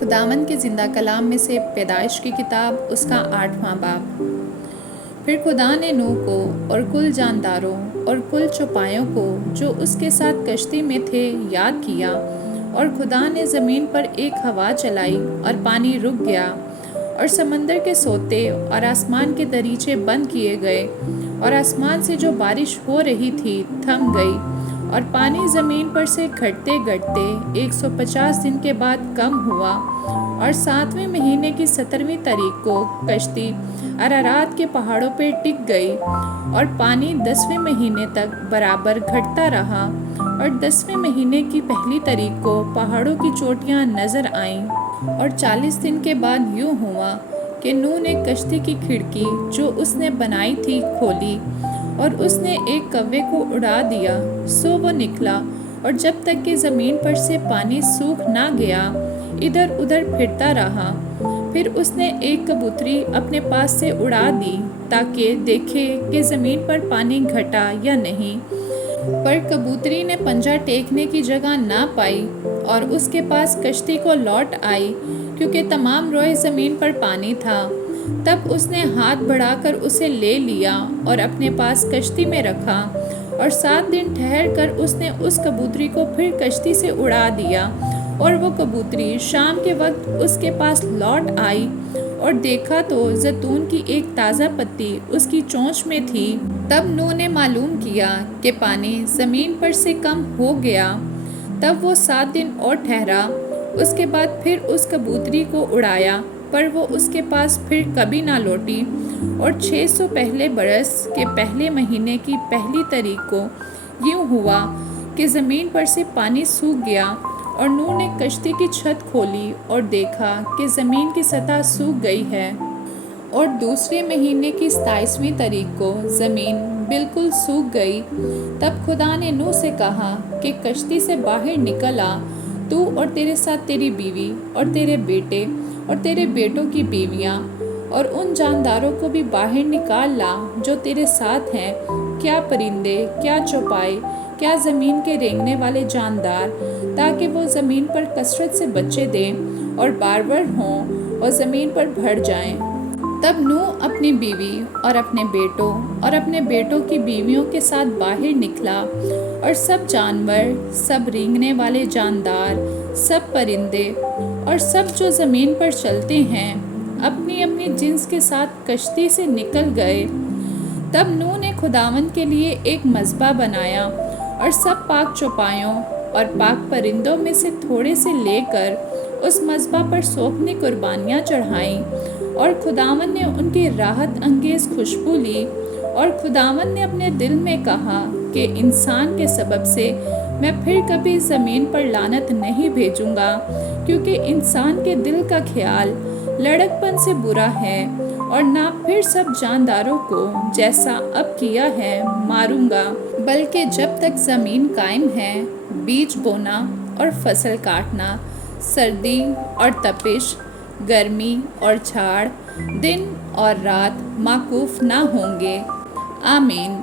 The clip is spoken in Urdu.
خداوند کے زندہ کلام میں سے پیدائش کی کتاب اس کا 8واں باب۔ پھر خدا نے نوح کو اور کل جانداروں اور کل چوپایوں کو جو اس کے ساتھ کشتی میں تھے یاد کیا، اور خدا نے زمین پر ایک ہوا چلائی اور پانی رک گیا، اور سمندر کے سوتے اور آسمان کے دریچے بند کیے گئے، اور آسمان سے جو بارش ہو رہی تھی تھم گئی، اور پانی زمین پر سے گھٹتے گھٹتے 150 دن کے بعد کم ہوا، اور 7ویں مہینے کی 17ویں تاریخ کو کشتی ارارات کے پہاڑوں پہ ٹک گئی، اور پانی 10ویں مہینے تک برابر گھٹتا رہا، اور 10ویں مہینے کی پہلی تاریخ کو پہاڑوں کی چوٹیاں نظر آئیں۔ اور 40 دن کے بعد یوں ہوا کہ نوح نے کشتی کی کھڑکی جو اس نے بنائی تھی کھولی، اور اس نے ایک کوے کو اڑا دیا، سو وہ نکلا، اور جب تک کہ زمین پر سے پانی سوکھ نہ گیا ادھر ادھر پھرتا رہا۔ پھر اس نے ایک کبوتری اپنے پاس سے اڑا دی تاکہ دیکھے کہ زمین پر پانی گھٹا یا نہیں، پر کبوتری نے پنجہ ٹیکنے کی جگہ نہ پائی، اور اس کے پاس کشتی کو لوٹ آئی کیونکہ تمام روئے زمین پر پانی تھا۔ تب اس نے ہاتھ بڑھا کر اسے لے لیا اور اپنے پاس کشتی میں رکھا، اور 7 دن ٹھہر کر اس نے اس کبوتری کو پھر کشتی سے اڑا دیا، اور وہ کبوتری شام کے وقت اس کے پاس لوٹ آئی، اور دیکھا تو زیتون کی ایک تازہ پتی اس کی چونچ میں تھی۔ تب نوح نے معلوم کیا کہ پانی زمین پر سے کم ہو گیا۔ تب وہ 7 دن اور ٹھہرا، اس کے بعد پھر اس کبوتری کو اڑایا، پر وہ اس کے پاس پھر کبھی نہ لوٹی۔ اور 600 پہلے برس کے پہلے مہینے کی پہلی تاریخ کو یوں ہوا کہ زمین پر سے پانی سوکھ گیا، اور نوح نے کشتی کی چھت کھولی اور دیکھا کہ زمین کی سطح سوکھ گئی ہے۔ اور دوسرے مہینے کی 27ویں تاریخ کو زمین بالکل سوکھ گئی۔ تب خدا نے نوح سے کہا کہ کشتی سے باہر نکل آ، تو اور تیرے ساتھ تیری بیوی اور تیرے بیٹے اور تیرے بیٹوں کی بیویاں، اور ان جانداروں کو بھی باہر نکال لا جو تیرے ساتھ ہیں، کیا پرندے، کیا چوپائے، کیا زمین کے رینگنے والے جاندار، تاکہ وہ زمین پر کثرت سے بچے دیں اور بارور ہوں اور زمین پر بڑھ جائیں۔ تب نوح اپنی بیوی اور اپنے بیٹوں اور اپنے بیٹوں کی بیویوں کے ساتھ باہر نکلا، اور سب جانور، سب رینگنے والے جاندار، سب پرندے اور سب جو زمین پر چلتے ہیں اپنی اپنی جنس کے ساتھ کشتی سے نکل گئے۔ تب نوح نے خداوند کے لیے ایک مذبح بنایا، اور سب پاک چوپایوں اور پاک پرندوں میں سے تھوڑے سے لے کر اس مذبح پر سوکھنے قربانیاں چڑھائیں، اور خداوند نے ان کی راحت انگیز خوشبو لی۔ اور خداوند نے اپنے دل میں کہا کہ انسان کے سبب سے میں پھر کبھی زمین پر لعنت نہیں بھیجوں گا، کیونکہ انسان کے دل کا خیال لڑک پن سے برا ہے، اور نہ پھر سب جانداروں کو جیسا اب کیا ہے ماروں گا، بلکہ جب تک زمین قائم ہے بیج بونا اور فصل کاٹنا، سردی اور تپش، گرمی اور جھاڑ، دن اور رات موقوف نہ ہوں گے۔ آمین۔